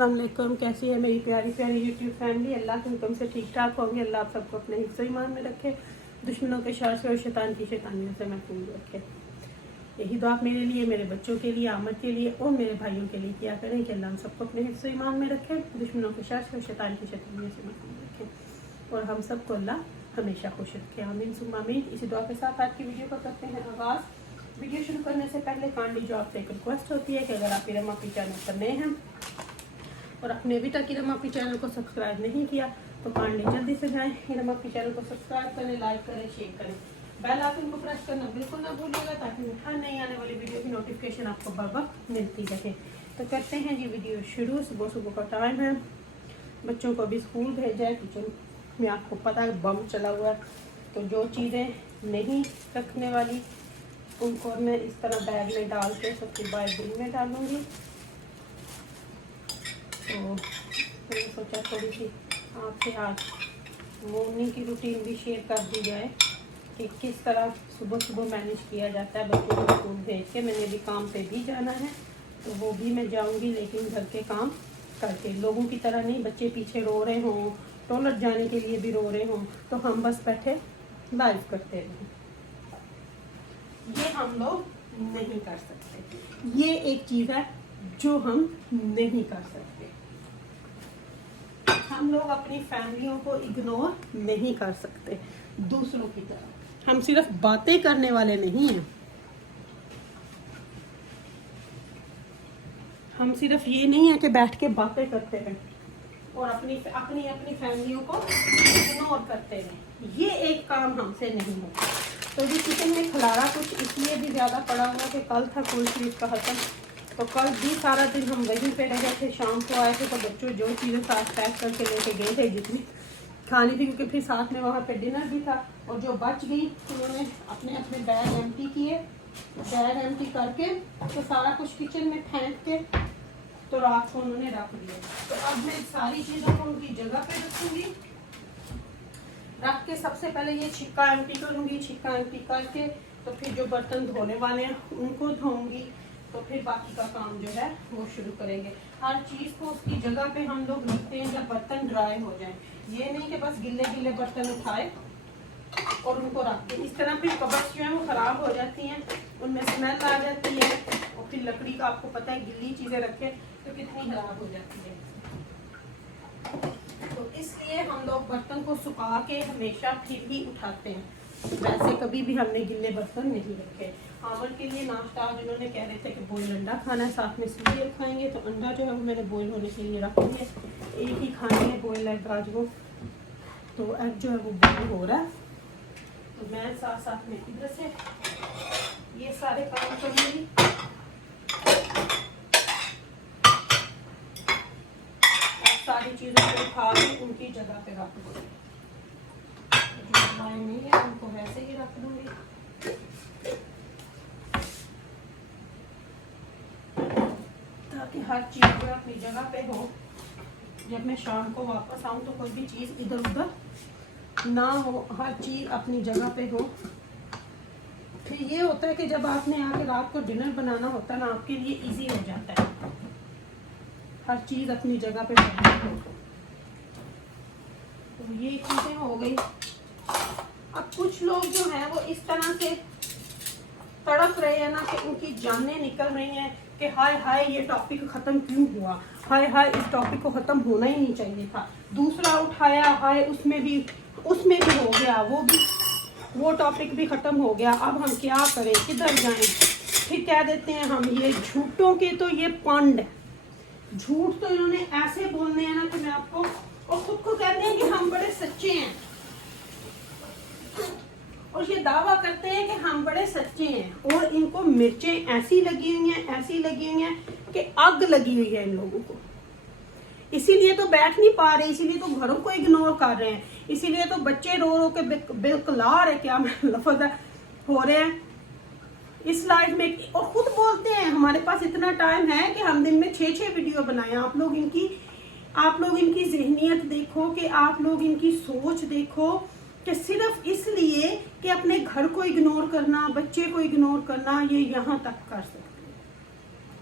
अस्सलामुअलैकुम। कैसी है मेरी प्यारी प्यारी यूट्यूब फैमिली। अल्लाह के हुक्म से ठीक ठाक होंगे। अल्लाह आप सबको अपने हिफ्ज़ ईमान में रखे, दुश्मनों के शर से और शैतान की शैतानियों से महफूज रखे। यही दुआ आप मेरे लिए, मेरे बच्चों के लिए, आमद के लिए और मेरे भाइयों के लिए किया करें कि अल्लाह हम सबको अपने हिफ्ज़ ईमान में रखे, दुश्मनों के शर से और शैतान की शैतानियों से महफूज रखे और हम सबको अल्लाह हमेशा खुश रखे। आमीन सुम्मा आमीन। इसी दुआ के साथ आज की वीडियो को करते हैं आगाज़। वीडियो शुरू करने से पहले काइंडली जो आपसे एक रिक्वेस्ट होती है कि अगर आप इरम अपनी चैनल पर नए हैं और आपने अभी तक इरम अपनी चैनल को सब्सक्राइब नहीं किया तो काइंडली जल्दी से जाएं, इरम अपनी चैनल को सब्सक्राइब करें, लाइक करें, शेयर करें, बेल आइकन को प्रेस करना बिल्कुल ना भूलिएगा ताकि हर नई आने वाली वीडियो की नोटिफिकेशन आपको बर वक्त मिलती रहे। तो करते हैं जी वीडियो शुरू। सुबह सुबह का टाइम है, बच्चों को अभी स्कूल भेजा है। किचन में आपको पता है बम चला हुआ है, तो जो चीज़ें नहीं रखने वाली उनको मैं इस तरह बैग में डाल के सबसे बाहर बिन में डालूँगी। तो मैंने सोचा थोड़ी सी आपसे आज मॉर्निंग की रूटीन भी शेयर कर दी जाए कि किस तरह सुबह सुबह मैनेज किया जाता है बच्चों को स्कूल भेज के। मैंने अभी काम पे भी जाना है तो वो भी मैं जाऊंगी, लेकिन घर के काम करके, लोगों की तरह नहीं बच्चे पीछे रो रहे हों, टॉयलेट जाने के लिए भी रो रहे हों तो हम बस बैठे लाइव करते रहें। ये हम लोग नहीं कर सकते। ये एक चीज़ है जो हम नहीं कर सकते। हम लोग अपनी फैमिलियों को इग्नोर नहीं कर सकते दूसरों की तरह। हम सिर्फ बातें करने वाले नहीं हैं। हम सिर्फ ये नहीं है कि बैठ के बातें करते हैं और अपनी अपनी अपनी फैमिलियों को इग्नोर करते हैं। ये एक काम हमसे नहीं होता। तो ये किचन में खलारा कुछ इसलिए भी ज़्यादा पड़ा हुआ कि कल था कुल शरीफ का खत्म, तो कल भी सारा दिन हम वहीं पे रहे थे। शाम को आए थे तो बच्चों जो चीज़ें साथ पैक करके लेके गए थे जितनी खानी थी, क्योंकि फिर साथ में वहाँ पे डिनर भी था, और जो बच गई उन्होंने अपने अपने बैग एम्प्टी किए। बैग एम्प्टी करके तो सारा कुछ किचन में फेंक के तो रात को उन्होंने रख दिया। तो अब मैं सारी चीज़ों को उनकी जगह पे रखूँगी। रख के सबसे पहले ये छिक्का एम्प्टी करूँगी। छिक्का एम्प्टी करके तो फिर जो बर्तन धोने वाले हैं उनको धोऊँगी, तो फिर बाकी का काम जो है वो शुरू करेंगे। हर चीज़ को उसकी जगह पे हम लोग रखते हैं जब बर्तन ड्राई हो जाए। ये नहीं कि बस गिले गिले बर्तन उठाए और उनको रखते हैं। इस तरह फिर कबर्स जो है वो ख़राब हो जाती हैं, उनमें स्मेल आ जाती है, और फिर लकड़ी का आपको पता है गिल्ली चीज़ें रखें तो कितनी ख़राब हो जाती है। तो इसलिए हम लोग बर्तन को सुखा के हमेशा फिर ही उठाते हैं। वैसे कभी भी हमने गिले बर्तन नहीं रखे। आमद के लिए नाश्ता आज उन्होंने कह रहे थे कि बॉयल अंडा खाना है, साथ में सीरियल खाएंगे, तो अंडा जो है वो मैंने बॉयल होने के लिए रख दिया। एक ही खाएंगे बॉयल एग आज वो, तो एग जो है वो बॉयल हो रहा है। तो मैं साथ साथ में इधर से ये सारे काम करूँगी। सारी चीज़ों को उठा के उनकी जगह पे रख दूँगी। जो नहीं है उनको वैसे ही रख दूँगी। ताकि हर चीज़ जो अपनी जगह पे हो। जब मैं शाम को वापस आऊँ तो कोई भी चीज़ इधर उधर ना हो, हर चीज़ अपनी जगह पे हो। फिर ये होता है कि जब आपने आके रात को डिनर बनाना होता है ना, आपके लिए इजी हो जाता है हर चीज़ अपनी जगह पे हो। तो ये चीज़ें हो गई। अब कुछ लोग जो हैं वो इस तरह से तड़प रहे हैं ना कि उनकी जानें निकल रही हैं कि हाय हाय ये टॉपिक ख़त्म क्यों हुआ, हाय हाय इस टॉपिक को ख़त्म होना ही नहीं चाहिए था। दूसरा उठाया, हाय उसमें भी हो गया, वो टॉपिक भी ख़त्म हो गया। अब हम क्या करें, किधर जाएं? फिर कह देते हैं हम ये झूठों के तो ये पंड। झूठ तो इन्होंने ऐसे बोलने हैं ना कि मैं आपको, और खुद को कहते हैं कि हम बड़े सच्चे हैं, और ये दावा करते हैं कि हम बड़े सच्चे हैं, और इनको मिर्चें ऐसी लगी हुई हैं कि आग लगी हुई है इन लोगों को। इसीलिए तो बैठ नहीं पा रहे, इसीलिए तो घरों को इग्नोर कर रहे हैं, इसीलिए तो बच्चे रो रो के बेकलार है, क्या लफ्ज़ हो रहे हैं इस लाइफ में। और खुद बोलते हैं हमारे पास इतना टाइम है कि हम दिन में 6-6 वीडियो बनाएं। आप लोग इनकी ज़हनियत देखो, कि आप लोग इनकी सोच देखो कि सिर्फ इसलिए कि अपने घर को इग्नोर करना, बच्चे को इग्नोर करना, ये यहाँ तक कर सकते हैं।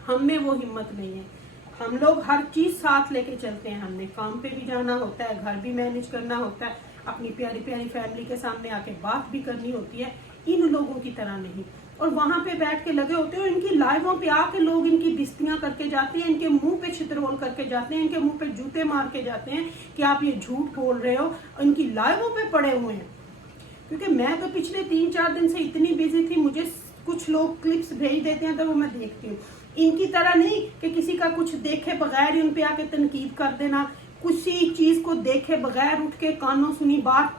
हम में वो हिम्मत नहीं है। हम लोग हर चीज साथ लेके चलते हैं, हमने काम पे भी जाना होता है, घर भी मैनेज करना होता है, अपनी प्यारी प्यारी फैमिली के सामने आके बात भी करनी होती है। इन लोगों की तरह नहीं। और वहां पे बैठ के लगे होते हो, इनकी लाइवों पे आके लोग इनकी बिस्तियां करके जाते हैं, इनके मुंह पे छितरोल करके जाते हैं, इनके मुंह पे जूते मार के जाते हैं कि आप ये झूठ बोल रहे हो। इनकी लाइवों पे पड़े हुए हैं। क्योंकि मैं तो पिछले 3-4 दिन से इतनी बिजी थी, मुझे कुछ लोग क्लिप्स भेज देते हैं तो वो मैं देखती हूँ। इनकी तरह नहीं कि किसी का कुछ देखे बगैर ही उन पे आके तनकीद कर देना, किसी चीज को देखे बगैर उठ के कानों सुनी बात,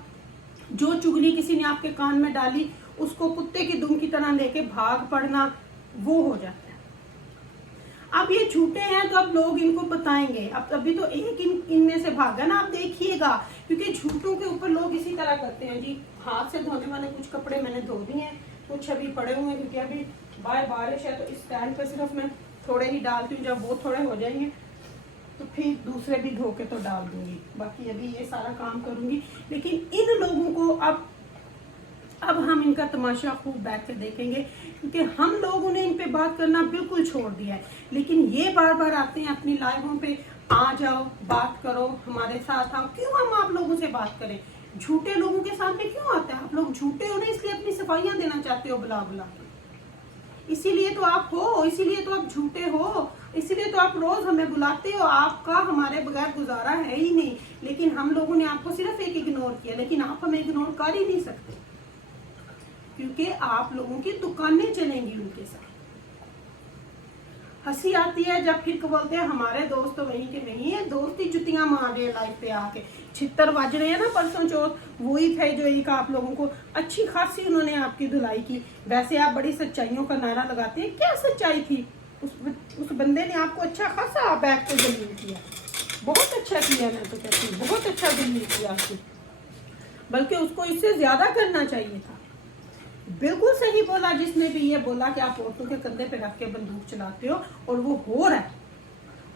जो चुगली किसी ने आपके कान में डाली उसको कुत्ते की दुम की तरह लेके भाग पड़ना, वो हो जाता है। अब ये झूठे हैं तो अब लोग इनको बताएंगे। अब अभी तो एक इनमें से भागा ना, आप देखिएगा, क्योंकि झूठों के ऊपर लोग इसी तरह करते हैं। जी हाथ से धोने वाले कुछ कपड़े मैंने धो दिए हैं, कुछ अभी पड़े हुए हैं, क्योंकि अभी बारिश है तो इस स्टैंड पे सिर्फ मैं थोड़े ही डालती हूँ। जब वो थोड़े हो जाएंगे तो फिर दूसरे भी धो के तो डाल दूंगी। बाकी अभी ये सारा काम करूंगी। लेकिन इन लोगों को अब हम इनका तमाशा खूब बैठ के देखेंगे, क्योंकि हम लोगों ने इन पे बात करना बिल्कुल छोड़ दिया है। लेकिन ये बार बार आते हैं अपनी लाइवों पे, आ जाओ बात करो, हमारे साथ आओ। क्यों हम आप लोगों से बात करें? झूठे लोगों के सामने क्यों आते हैं? आप लोग झूठे हो ना, इसलिए अपनी सफाइयां देना चाहते हो बुला बुला के। इसीलिए तो आप हो, इसीलिए तो आप झूठे हो, इसीलिए तो आप रोज हमें बुलाते हो। आपका हमारे बगैर गुजारा है ही नहीं। लेकिन हम लोगों ने आपको सिर्फ एक इग्नोर किया, लेकिन आप हमें इग्नोर कर ही नहीं सकते, क्योंकि आप लोगों की दुकानें चलेंगी उनके साथ। हंसी आती है जब फिर बोलते हैं हमारे दोस्त तो वहीं के वहीं है, दोस्ती जुतियां मार रहे हैं लाइफ पे आके, छितर बज रहे हैं ना। परसों चौथ वही थे जो एक आप लोगों को अच्छी खासी उन्होंने आपकी धुलाई की। वैसे आप बड़ी सच्चाइयों का नारा लगाते हैं, क्या सच्चाई थी? उस बंदे ने आपको अच्छा खासा बैक को जलील किया, बहुत अच्छा किया। मैं तो कहती हूँ बहुत अच्छा जलील किया आपको, बल्कि उसको इससे ज्यादा करना चाहिए था। बिल्कुल सही बोला जिसने भी ये बोला कि आप औरतों के कंधे पे रख के बंदूक चलाते हो, और वो हो रहा है।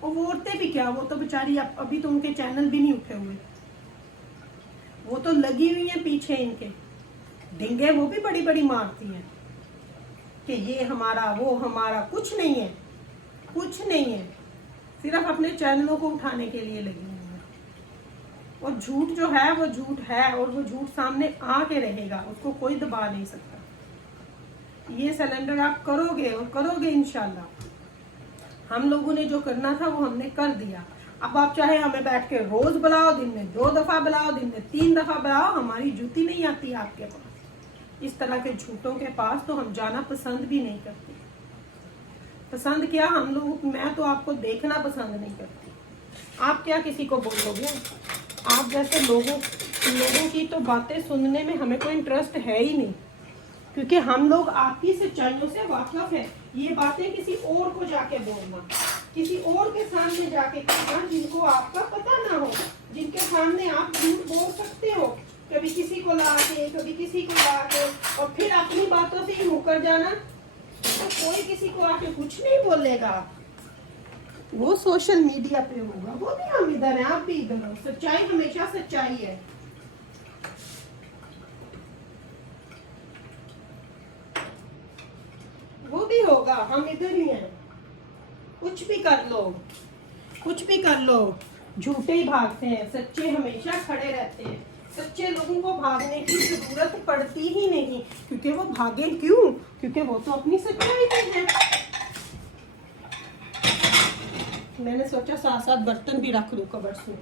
और वो औरतें भी क्या, वो तो बेचारी अभी तो उनके चैनल भी नहीं उठे हुए, वो तो लगी हुई है पीछे इनके डिंगे, वो भी बड़ी बड़ी मारती हैं कि ये हमारा वो हमारा। कुछ नहीं है, कुछ नहीं है, सिर्फ अपने चैनलों को उठाने के लिए लगी हुई है। और झूठ जो है वो झूठ है, और वो झूठ सामने आके रहेगा, उसको कोई दबा नहीं सकता। ये सिलेंडर आप करोगे और करोगे इंशाल्लाह। हम लोगों ने जो करना था वो हमने कर दिया। अब आप चाहे हमें बैठ के रोज बुलाओ, दिन में 2 दफा बुलाओ, दिन में 3 दफा बुलाओ, हमारी जूती नहीं आती आपके पास। इस तरह के झूठों के पास तो हम जाना पसंद भी नहीं करते। पसंद क्या, हम लोग, मैं तो आपको देखना पसंद नहीं करती। आप क्या किसी को बोलोगे? आप जैसे लोगों की तो बातें सुनने में हमें कोई इंटरेस्ट है ही नहीं, क्योंकि हम लोग आपकी सच्चाइयों से वाकिफ है। ये बातें किसी और को जाके बोलना, किसी और के सामने जाके कहना जिनको आपका पता ना हो, जिनके सामने आप झूठ बोल सकते हो, कभी किसी को ला के, कभी किसी को ला के, और फिर अपनी बातों से ही मुकर जाना, तो कोई किसी को आके कुछ नहीं बोलेगा। वो सोशल मीडिया पे होगा, वो भी हम इधर हैं, आप भी इधर हो। सच्चाई हमेशा सच्चाई है। वो भी होगा, हम इधर ही हैं। कुछ भी कर लो, कुछ भी कर लो, झूठे ही भागते हैं, सच्चे हमेशा खड़े रहते हैं। सच्चे लोगों को भागने की जरूरत पड़ती ही नहीं, क्योंकि वो भागे क्यों? क्योंकि वो तो अपनी सच्चाई में है। मैंने सोचा साथ साथ बर्तन भी रख लूं कबर्ड में।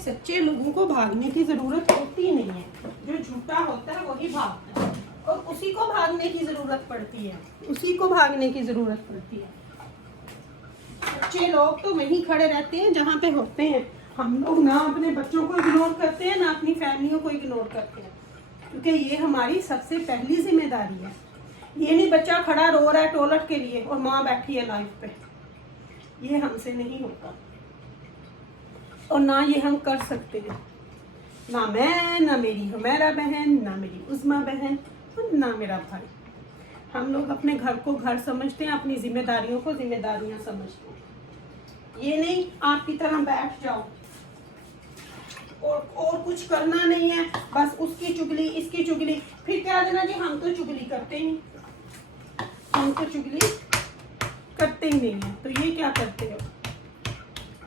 सच्चे लोगों को भागने की जरूरत होती नहीं है, जो झूठा होता है वही भागता है, और उसी को भागने की जरूरत पड़ती है, उसी को भागने की जरूरत पड़ती है। सच्चे लोग तो वहीं खड़े रहते हैं जहाँ पे होते हैं। हम लोग ना अपने बच्चों को इग्नोर करते हैं, ना अपनी फैमिलियों को इग्नोर करते हैं, क्योंकि ये हमारी सबसे पहली जिम्मेदारी है। ये नहीं बच्चा खड़ा रो रहा है टॉयलेट के लिए और माँ बैठी है लाइफ पे, ये हमसे नहीं होता, और ना ये हम कर सकते हैं। ना मैं, ना मेरी हुमैरा बहन, ना मेरी उज़मा बहन, और ना मेरा भाई। हम लोग अपने घर को घर समझते हैं, अपनी जिम्मेदारियों को जिम्मेदारियां समझते हैं। ये नहीं आपकी तरह बैठ जाओ और कुछ करना नहीं है, बस उसकी चुगली इसकी चुगली। फिर कह देना जी हम तो चुगली करते ही नहीं, हम तो चुगली करते ही नहीं है। तो ये क्या करते हो,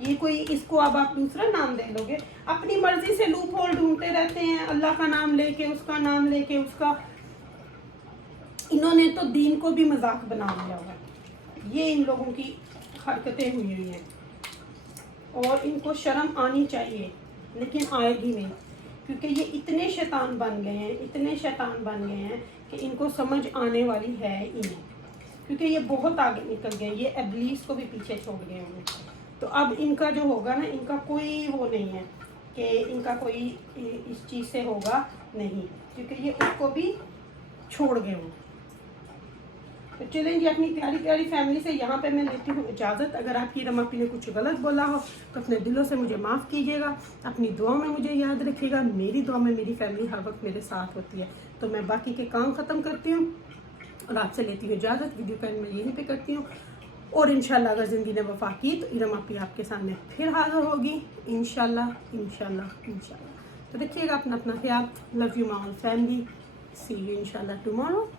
ये कोई, इसको अब आप दूसरा नाम दे लोगे। अपनी मर्जी से लूप होल ढूंढते रहते हैं, अल्लाह का नाम लेके, उसका नाम लेके, उसका। इन्होंने तो दीन को भी मजाक बना लिया हुआ। ये इन लोगों की हरकतें हुई हुई हैं और इनको शर्म आनी चाहिए, लेकिन आएगी नहीं, क्योंकि ये इतने शैतान बन गए हैं, इतने शैतान बन गए हैं कि इनको समझ आने वाली है ही नहीं, क्योंकि ये बहुत आगे निकल गए, ये इब्लीस को भी पीछे छोड़ गए होंगे। तो अब इनका जो होगा ना, इनका कोई वो नहीं है कि इनका कोई इस चीज़ से होगा नहीं, क्योंकि ये उसको भी छोड़ गए होंगे। तो चलेंगे अपनी प्यारी प्यारी फैमिली से यहाँ पे मैं लेती हूँ इजाज़त। अगर आपकी रमापी ने कुछ गलत बोला हो तो अपने दिलों से मुझे माफ़ कीजिएगा, अपनी दुआ में मुझे याद रखिएगा। मेरी दुआ में मेरी फैमिली हर वक्त मेरे साथ होती है। तो मैं बाकी के काम ख़त्म करती हूँ और आपसे लेती हूँ इजाज़त। वीडियो का मैं यहीं पे करती हूँ और इंशाल्लाह अगर ज़िंदगी ने वफा की तो इरम आपी आपके सामने फिर हाज़िर होगी इंशाल्लाह इंशाल्लाह इंशाल्लाह। तो रखिएगा अपना ख्याल। Love you my family, see you इंशाल्लाह टुमारो।